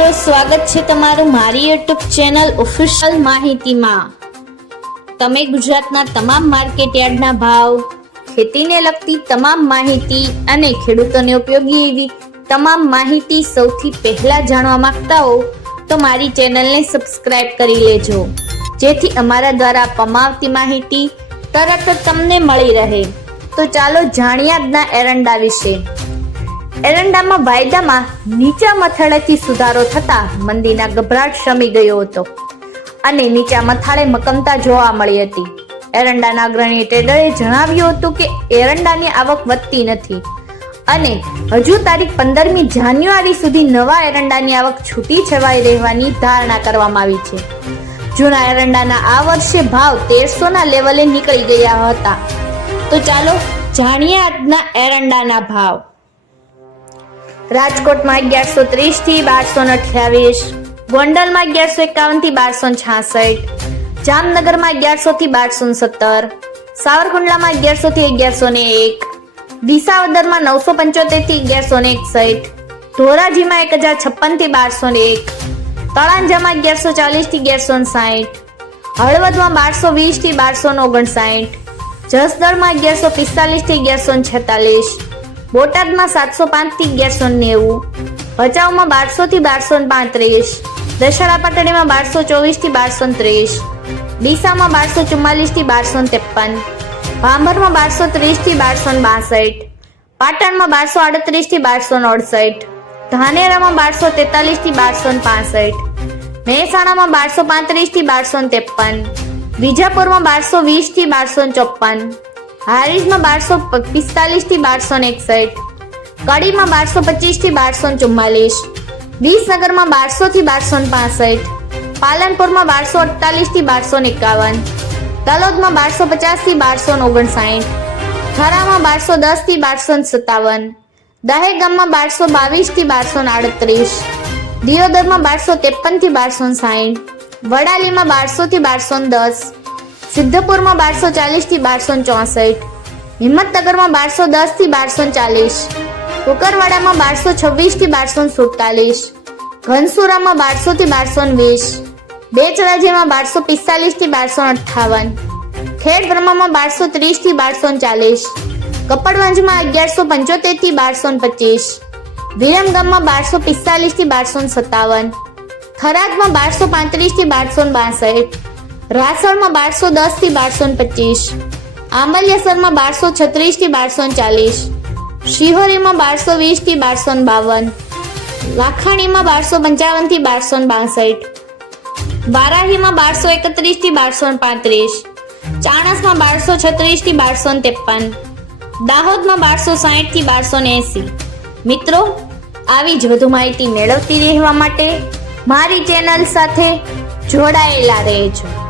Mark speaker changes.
Speaker 1: મિત્રો સ્વાગત છે તમારું મારી યુટ્યુબ ચેનલ ઓફિશિયલ માહિતીમાં. તમે ગુજરાતના તમામ માર્કેટ યાર્ડના ભાવ, ખેતીને લગતી તમામ માહિતી અને ખેડૂતોને ઉપયોગી એવી તમામ માહિતી સૌથી પહેલા જાણવા માંગતા હો, તો મારી ચેનલને સબસ્ક્રાઇબ કરી લેજો. જેથી અમારા દ્વારા પમાવતી માહિતી તરત તમને મળી રહે. તો ચાલો જાણ્યા આજના એરંડા વિશે. એરંડામાં વાયદામાં નીચા મથાળેથી સુધારો થતા મંદીના ગભરાટ શમી ગયો હતો અને નીચા મથાળે મકમતા જોવા મળી હતી. એરંડાના અગ્રણી ટેડરે જણાવ્યું હતું કે એરંડાની આવક વધતી નથી અને હજુ તારીખ પંદરમી જાન્યુઆરી સુધી નવા એરંડાની આવક છૂટી છવાઈ રહેવાની ધારણા કરવામાં આવી છે. જૂના એરંડાના આ વર્ષે ભાવ તેરસોના લેવલે નીકળી ગયા હતા. તો ચાલો જાણીએ આજના એરંડાના ભાવ. રાજકોટમાં અગિયારસો ત્રીસથી બારસો અઠ્યાવીસ, ગોંડલમાં અગિયારસો એકાવનથી બારસો છાસઠ, જામનગરમાં અગિયારસો થી બારસો સત્તર, સાવરકુંડલામાં અગિયારસો થી અગિયારસો ને એક દિશાવદરમાં નવસો પંચોતેરથી અગિયારસો ને એકસઠ, ધોરાજીમાં એક હજાર છપ્પનથી બારસો ને એક, તળાંજામાં અગિયારસો ચાલીસથી અગિયારસો સાઠ હળવદમાં બારસો વીસથી બારસો ઓગણસાઠ જસદણમાં અગિયારસો પિસ્તાલીસથી અગિયારસો છેતાલીસ બોટાદમાં સાતસો પાંચથી અગિયારસો નેવું, ભચાઉમાં બારસો થી બારસો પાંત્રીસ, દશેરા પાટડીમાં બારસો ચોવીસથી બારસો ત્રીસ, ડીસામાં બારસો ચુમ્માલીસથી બારસો ત્રેપન, ભાંભરમાં બારસો ત્રીસથી બારસો બાસઠ, પાટણમાં બારસો આડત્રીસથી બારસો અડસઠ, ધાનેરામાં બારસો તેતાલીસથી બારસો પાસઠ, મહેસાણામાં બારસો પાંત્રીસથી બારસો ત્રેપન, વિજાપુરમાં બારસો વીસથી બારસો ચોપન હારીજમાં બારસો પિસ્તાલીસથી બારસો એકસઠ. કડીમાં બારસો પચીસથી બારસો ચુમ્માલીસ. વિસનગરમાં બારસો થી બારસો પાસઠ. પાલનપુરમાં બારસો અડતાલીસથી બારસો એકાવન. તલોદમાં બારસો પચાસથી બારસો ઓગણસાઠ. થરામાં બારસો દસથી બારસો સત્તાવન. દહેગામમાં બારસો બાવીસથી બારસો આડત્રીસ. દિયોદરમાં બારસો ત્રેપનથી બારસો સાઠ. વડાલીમાં બારસો થી બારસો દસ. સિદ્ધપુરમાં બારસો ચાલીસથી બારસો ચોસઠ, હિંમતનગરમાં બારસો દસથી બારસો ચાલીસ, કુકરવાડામાં બારસો છવ્વીસથી બારસો સુડતાલીસ, ઘનસુરામાં બારસો થી બારસો વીસ, બેચરાજીમાં બારસો પિસ્તાલીસથી બારસો અઠાવન ખેડ બ્રહ્મામાં બારસો ત્રીસથી બારસો ચાલીસ, કપડવંજમાં અગિયારસો પંચોતેરથી બારસો પચીસ, વિરમગામમાં બારસો પિસ્તાલીસથી બારસો સત્તાવન, થરાદમાં બારસો પાંત્રીસથી બારસો બાસઠ રાસણમાં બારસો દસથી બારસો પચીસ. આંબલિયાસરમાં બારસો છત્રીસથી બારસો ચાલીસ. શિહોરીમાં બારસો વીસથી બારસો બાવન. લાખાણીમાં બારસો પંચાવનથી બારસો બાસઠ. વારાહીમાં બારસો એકત્રીસથી બારસો પાંત્રીસ. ચાણસમાં બારસો છત્રીસથી બારસો ત્રેપન. દાહોદમાં બારસો સાહીઠથી બારસો એસી. મિત્રો, આવી જ વધુ માહિતી મેળવતી રહેવા માટે મારી ચેનલ સાથે જોડાયેલા રહેજો.